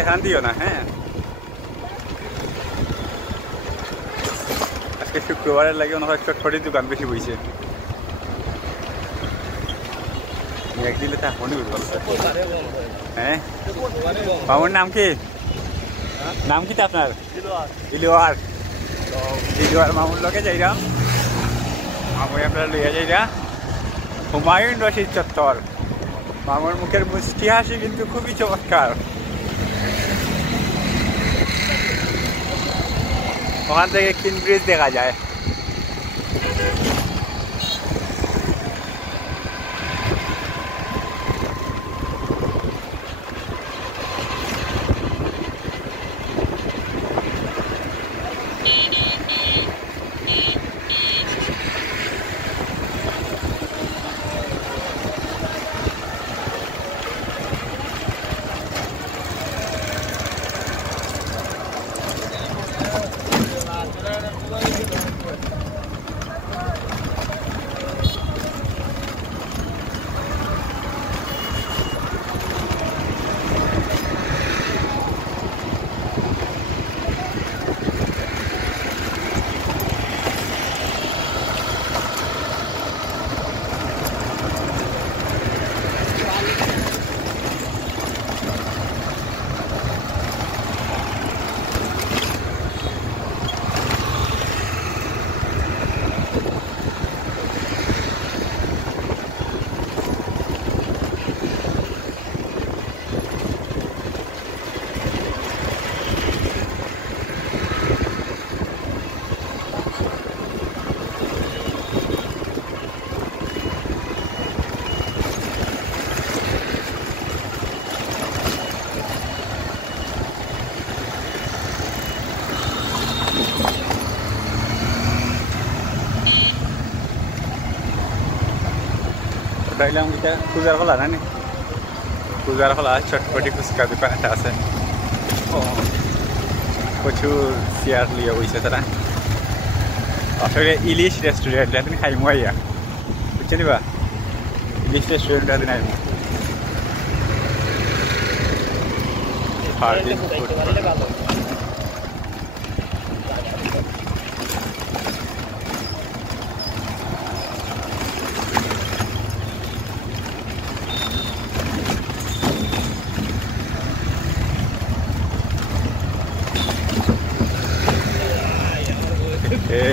দেখান দিও না, হ্যাঁ? আজকে শুক্রবারের লাগে অনেক চটপটির দোকান বেশি বইছে। একদিনে তা মনে হ্যাঁ, মামুর নাম কি? নাম কি আপনার? ইলোয়ার। ইলোয়ার মামুর লগে যাইরা মামু আপনারা লইয়া যাইরা হুমায়ুন রশিদ চত্বর। মামুর মুখের মুষ্টি হাসি কিন্তু খুবই চমৎকার। ওখান থেকে কিন ব্রিজ দেখা যায়। পাইলাম এটা পূজার খোলা না? পূজার খোলা চটপটি ফুচকা দোকান একটা আছে। প্রচুর চেয়ার লিয়ে বইছে তারা। আসলে ইলিশ রেস্টুরেন্ট এদিন খাইমু আইয়া, বুঝছে নিবা? ইলিশ রেস্টুরেন্ট এদিন আইমু।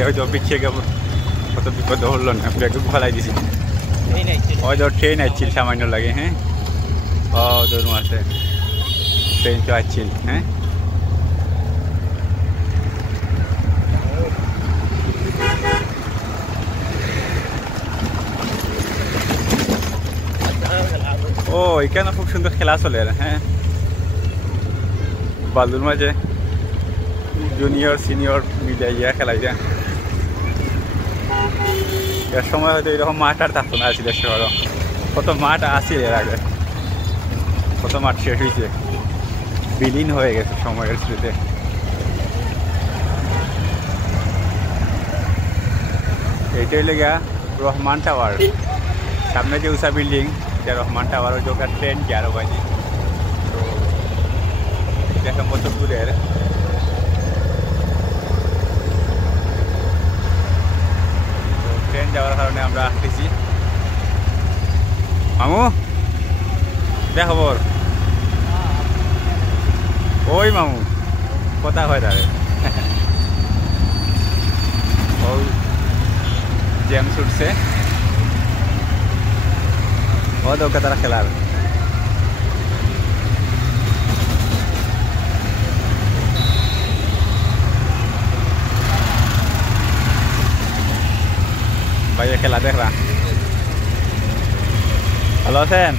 হয়তো পিছিয়ে গেল, কত বিপদ হলো না, ব্রেকে ফেলাই দিছি। হয়তো ট্রেন আসছিল সামান্য লাগে। হ্যাঁ, ও ধরুন আছে ট্রেন তো আসছিল। হ্যাঁ, ও এখানে খুব সুন্দর খেলা চলে। হ্যাঁ, বালুর মাঝে জুনিয়র সিনিয়র মিলাইয়া খেলাই যায়। এর সময় হয়তো এরকম মাঠ আর থাকতো না আসলে শহরও। কত মাঠ আসছিল এর আগে, কত মাঠ শেষ হয়েছে, বিলীন হয়ে গেছে সময়ের স্মৃতিতে। এইটাই লেগা রহমান টাওয়ার, সামনে যে উষা বিল্ডিং, এটা রহমান টাওয়ার। ওই ওখানে ট্রেন কি আরো বাইনি, তো এটা সম্ভবত দূরের। ট্রেন যাওয়ার কারণে আমরা আসতেছি। মামু দে খবর। ওই মামু কথা হয় তারে। ও জ্যাম ছুটছে, ও দৌকা তারা খেলার। ভাইয়া খেলা দেখরা। ভালো আছেন?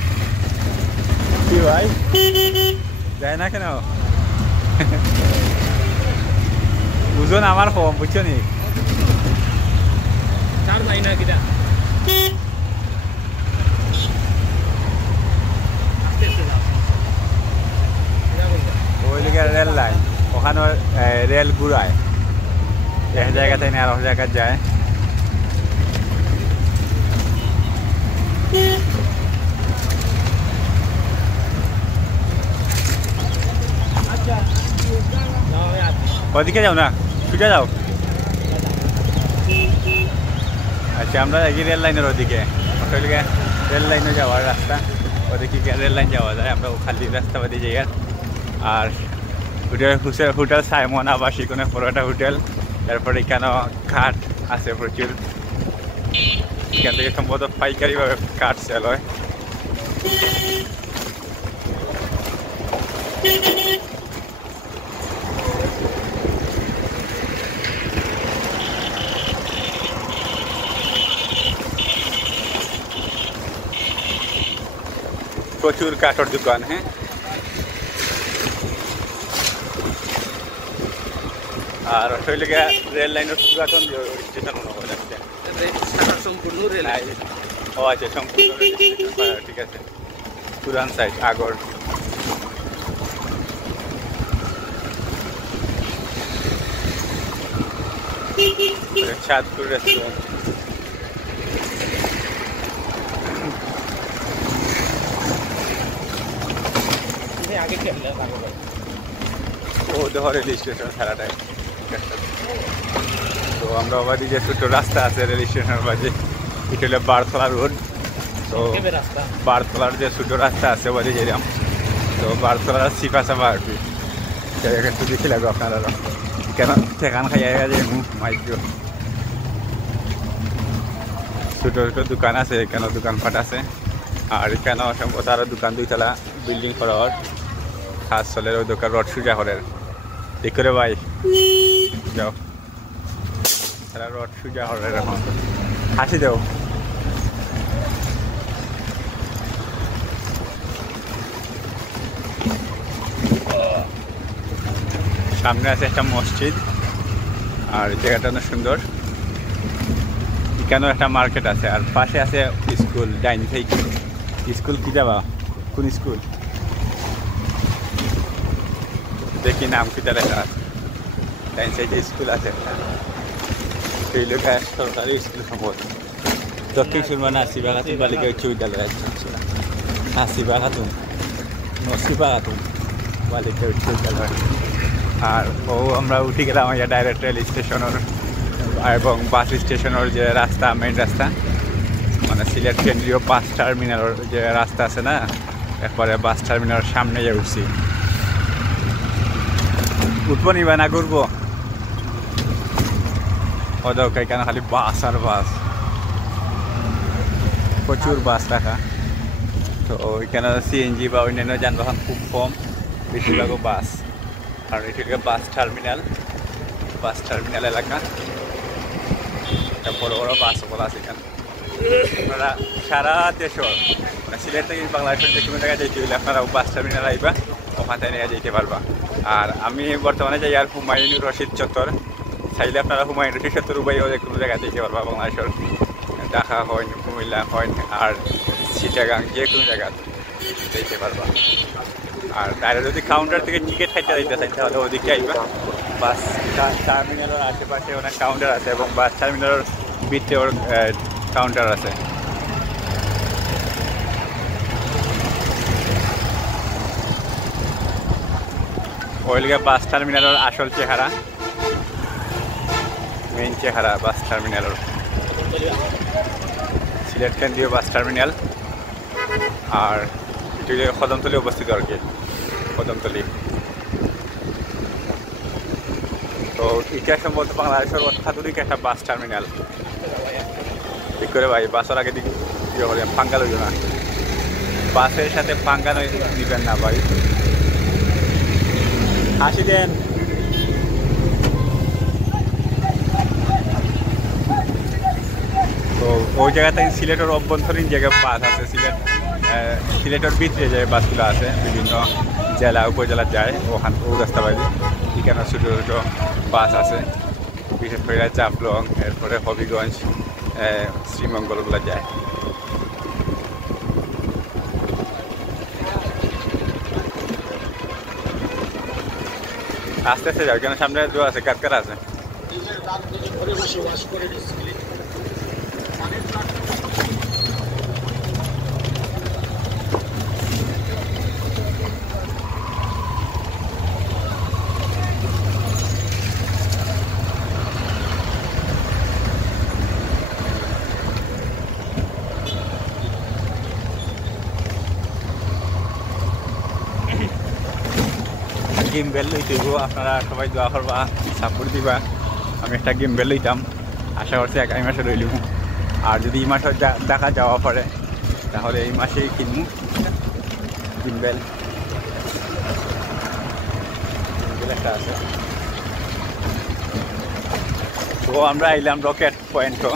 কি ভাই যায় না কেন? ওজন আমার কম, বুঝছো নি? ওই দিকে রেল লাইন, ওখানে রেল ঘুরায়, এক জায়গা থেকে আর এক জায়গায় যায়। ওদিকে যাও না, ছুটে যাও। আচ্ছা, আমরা দেখি রেল লাইনের ওদিকে, ওদিকে রেল লাইনে যাওয়ার রাস্তা, ওদিকে রেল লাইন যাওয়া যায়। আমরা খালি রাস্তা বাদি যাই। আর হোটেল সাইমন আবাসিক পুরোটা হোটেল। তারপরে এখানেও কাঠ আছে প্রচুর, এখান থেকে সম্ভবত পাইকারিভাবে কাঠ সেল হয়। প্রচুর কাঠের দোকান। হ্যাঁ, আর হইলে রেল লাইনের পুরাতন স্টেশন মনে হয় যাচ্ছে। সম্পূর্ণ রেল ও আচ্ছা, সম্পূর্ণ ঠিক আছে, পুরান সাইড আগর। চাঁদপুর রেস্টুরেন্ট। আগে খেললে ও দেখো রেল স্টেশন সারাটাই। তো আমরা ওবাদি যে ছোট রাস্তা আছে রেল স্টেশনের বাজে, এটা হলো বারতলা রোড। তো বারতলার যে ছোট রাস্তা আছে ওবাদি যেলাম। তো বারতলার সিপা চাপা আর কি একটু দেখি লাগবে আপনারা, কেন ঠেকান খাইয়া যে মাইক ছোট ছোট দোকান আছে, কেন দোকানপাট আছে। আর কেন সম্ভবত আরও দোকান দুইতলা বিল্ডিং করার খাস চলে ওই দোকান রড সুজা হলের ঠিক করে ভাই যাও, তারা রড সুজা হলের এখন হাসি দেও। সামনে আছে একটা মসজিদ, আর জায়গাটা অনেক সুন্দর। এখানেও একটা মার্কেট আছে, আর পাশে আছে স্কুল। ডাইনি থেকে স্কুল কি যাবা, কোন স্কুল দেখি নাম কি তারা ডাইন সাইডে স্কুল আছে একটা, সেই লোক সরকারি স্কুল সম্ভবত। দক্ষিণ সুরমানা আসিবা খাতুন বালিকা উচ্চ বিদ্যালয়, আসিবা খাতুন নসিবা খাতুন বালিকা উচ্চ বিদ্যালয়। আর ও আমরা উঠে গেলাম ডাইরেক্ট রেল স্টেশনের এবং বাস স্টেশনের যে রাস্তা, মেইন রাস্তা, মানে সিলেট কেন্দ্রীয় বাস টার্মিনালের যে রাস্তা আছে না, এরপরে বাস টার্মিনালের সামনে যে উঠছি। উঠবো নিবা না ঘুরবো? ও দরকার কেন খালি বাস আর বাস, প্রচুর বাস রাখা। তো ওইখানে সিএনজি বা অন্যান্য যানবাহন খুব কম, বেশিরভাগও বাস। কারণ এটি বাস টার্মিনাল এলাকা, বড় বড় বাস বলা আছে এখানে। আপনারা সারা দেশের মানে সিলেট থেকে বাংলাদেশের যে কোনো জায়গায় যেতে হলে আপনারা বাস টার্মিনাল আইবা, ওখান থেকে নিয়ে যেতে পারবা। আর আমি বর্তমানে যাই আর হুমায়ুন রশিদ চত্বর, চাইলে আপনারা হুমায়ুন রশিদ চত্বর উপায়ও যে কোনো জায়গায় যেতে পারবা বাংলাদেশের, ঢাকা হয়, কুমিল্লা হয়, আর চিটাগাং, যে কোনো জায়গায় যেতে পারবা। আর তারা যদি কাউন্টার থেকে টিকিট খাইতে দিতে চাই তাহলে ওদিকে আইবা। বাস টার্মিনালের আশেপাশে অনেক কাউন্টার আছে এবং বাস টার্মিনালের ভিতরেও কাউন্টার আছে। ওইদিকে বাস টার্মিনালের আসল চেহারা, মেইন চেহারা বাস টার্মিনালের, সিলেট কেন্দ্রীয় বাস টার্মিনাল। আর এটি কদমতলী অবস্থিত আর কি, কদমতলী। তো এটা সম্ভবত বাংলাদেশের অত্যাধুনিক একটা বাস টার্মিনাল। ঠিক করে ভাই, বাসের আগে দিকে ফাঙ্গা লইব না, বাসের সাথে ফাঙ্গা নিবেন না ভাই। হাসি দেন। তো ওই জায়গা থেকে সিলেটের অভ্যন্তরীণ জায়গায় বাস আছে, সিলেটের ভিতরে যে বাসগুলো আছে বিভিন্ন জেলা উপজেলা যায়, ওখান ও রাস্তাবাড়ি এখানে ছোটো ছোটো বাস আছে, বিশেষ করে চাপলং, এরপরে হবিগঞ্জ, শ্রীমঙ্গলগুলো যায়। আস্তে আস্তে যাও, কেন সামনে দু আছে, কাটকার আছে। গেম বেল লইতেইব, আপনারা সবাই দোয়া করবা, সাপোর্ট দিবা। আমি একটা গেম বেল লইতাম, আশা করছি আগামী মাসে রইলিম। আর যদি এই মাসে দেখা যাওয়া পড়ে তাহলে এই মাসেই কিনবো গেম বেল। একটা আছে। তো আমরা আইলাম রকেট পয়েন্টও,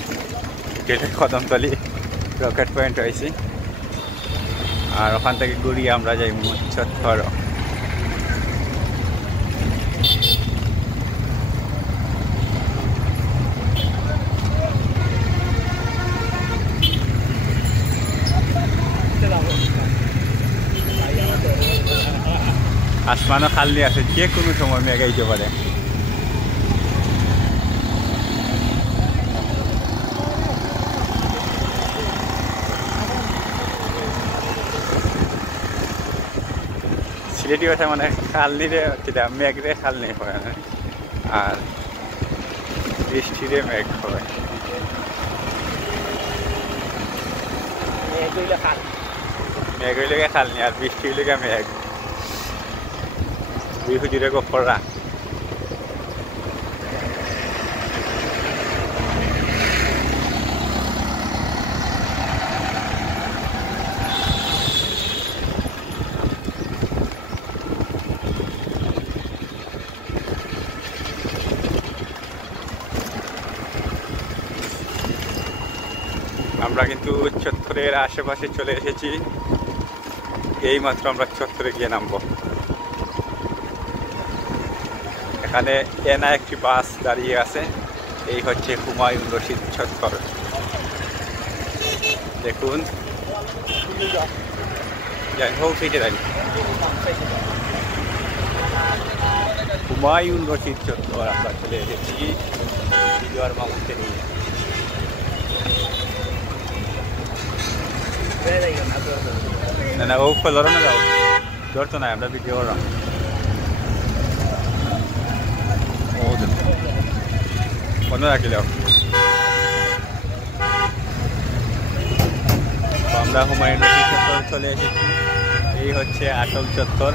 কদমতলি রকেট পয়েন্ট হয়েছি। আর ওখান থেকে ঘুরিয়ে আমরা যাই চত্বর। আসমানও খালি আছে, যে কোনো সময় মেঘ আইতে পারে। সিলেটি ভাষা মানে খালনিরে যেটা মেঘরে খালনি হয় না, আর বৃষ্টিরে মেঘ হয়। মেঘ হইলে খালনি আর বৃষ্টি হইলে মেঘ, দুই হুজুরে গফররা। আমরা কিন্তু চত্বরের আশেপাশে চলে এসেছি, এই মাত্র আমরা চত্বরে গিয়ে নামবো। এখানে এনা একটি বাস দাঁড়িয়ে আছে, এই হচ্ছে হুমায়ুন রশিদ চত্বর। দেখুন হুমায়ুন রশিদ চত্বর আমরা চলে এসেছি বিজয়ার মামুকে নিয়ে। না না, ও ধরো না, যাও ধরতো না, আমরা ভিডিও করলাম। বন্ধ রাখিল। আমরা হুমায়ুন রশিদ চত্বর চলে এসেছি, এই হচ্ছে আসল চত্বর।